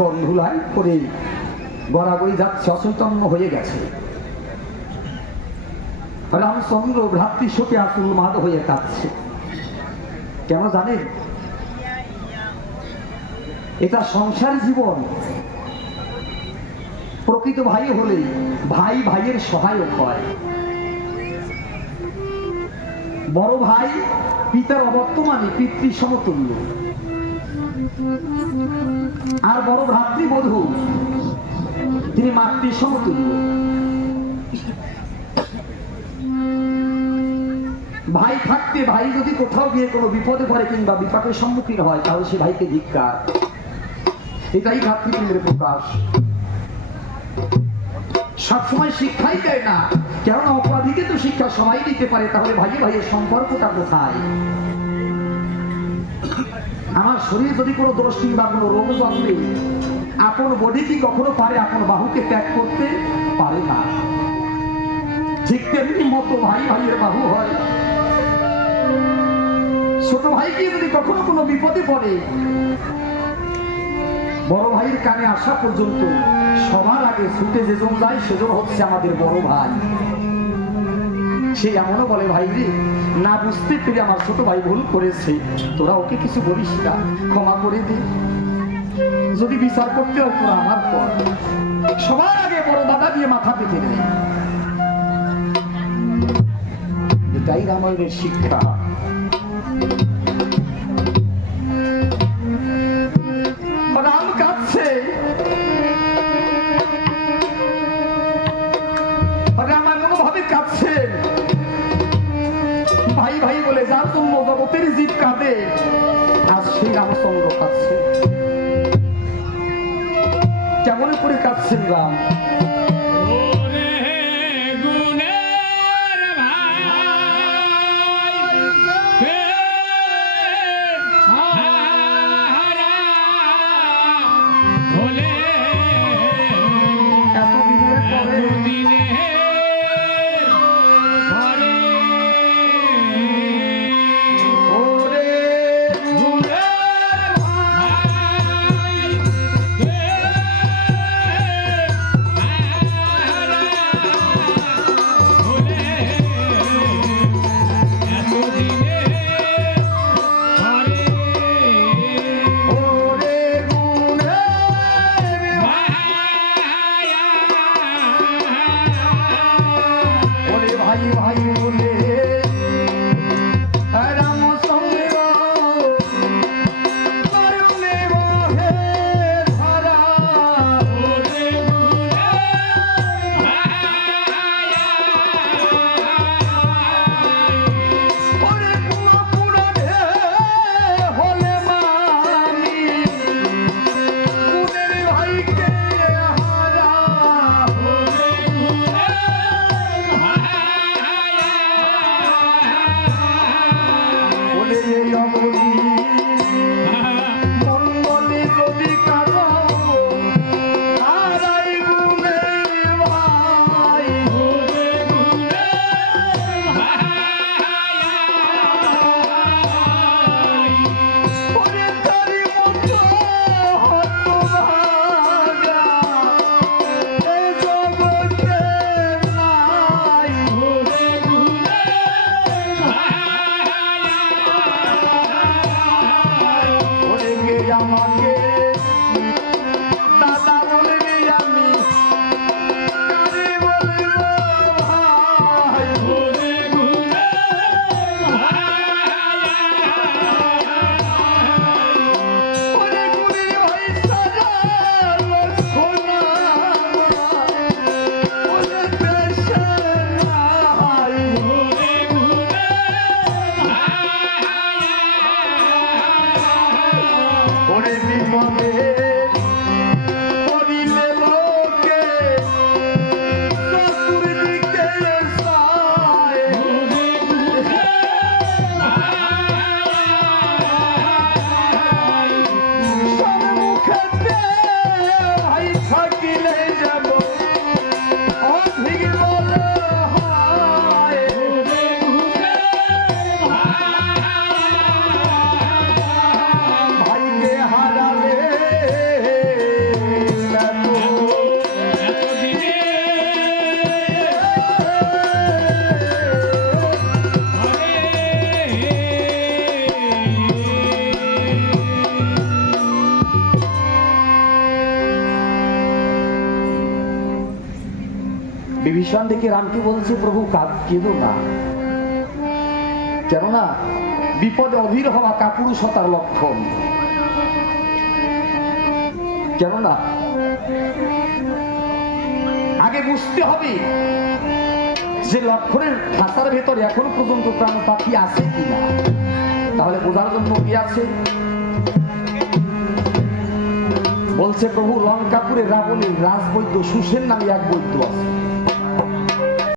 যখন ধুলাই করে গড়াগড়ি যাচ্ছে, অচৈতন্য হয়ে গেছে, রামচন্দ্র ভ্রাতৃ শোকে আকুলমাদ হয়ে কাঁদছে। কেন জানেন? এটা সংসার জীবন। প্রকৃত ভাই হলে ভাই ভাইয়ের সহায়ক হয়। বড় ভাই পিতার অবর্তমানে পিতৃ সমতুল্য, আর বড় ভ্রাতৃবধূ তিনি মাতৃ সমতুল্য। ভাই থাকতে ভাই যদি কোথাও গিয়ে কোনো বিপদে পড়ে কিংবা বিপাকের সম্মুখীন হয়, তাহলে সে ভাইকে ধিক্কার। এটাই ভ্রাতৃপ্রেমের প্রকাশ। সবসময় শিক্ষাই দেয় না, কেননা অপরাধীকে তো শিক্ষা সবাই দিতে পারে। তাহলে ভাইয়ে ভাইয়ের সম্পর্কটা কোথায়? আমার শরীর যদি কোনো দোষ কিংবা কোনো রোগ জন্মে, আপন বডি কি কখনো পারে আপন বাহুকে ত্যাগ করতে? পারে না। ঠিক তেমনি মতো ভাই ভাইয়ের বাহু হয়। ছোট ভাইকে যদি কখনো কোনো বিপদে পড়ে, বড় ভাইয়ের কানে আসা পর্যন্ত সবার আগে ছুটে যেজন যায় সেজন হচ্ছে আমাদের বড় ভাই। সে এমনও বলে, ভাই রে, না বুঝতে পেরে আমার ছোট ভাই ভুল করেছে, তোরা ওকে কিছু বলিস না, ক্ষমা করে দে। যদি বিচার করতে হয় তোরা আমার পর। সবার আগে বড় দাদা দিয়ে মাথা পেতে নেয়। এটাই রামায়ণের শিক্ষা। রাম কাঁদছে, রাম এমন ভাবে কাঁদছে, ভাই ভাই বলে যার জন্য জগতের জীব কাঁদে, আজ সেই রামচন্দ্র কাঁদছে। কেমন করে কাঁদছেন রাম? দেখে রামকে বলছে, প্রভু কেঁদো না, কেননা বিপদে অধীর হওয়া কাপুরুষতার লক্ষণ। কেননা আগে বুঝতে হবে যে লক্ষণের খাঁচার ভেতরে এখন পর্যন্ত প্রাণ পাখি আছে কিনা, তাহলে বোঝার জন্য কি আছে। বলছে প্রভু লঙ্কাপুরে রাবণের রাজবৈদ্য সুসেন নামে এক বৈদ্য আছে,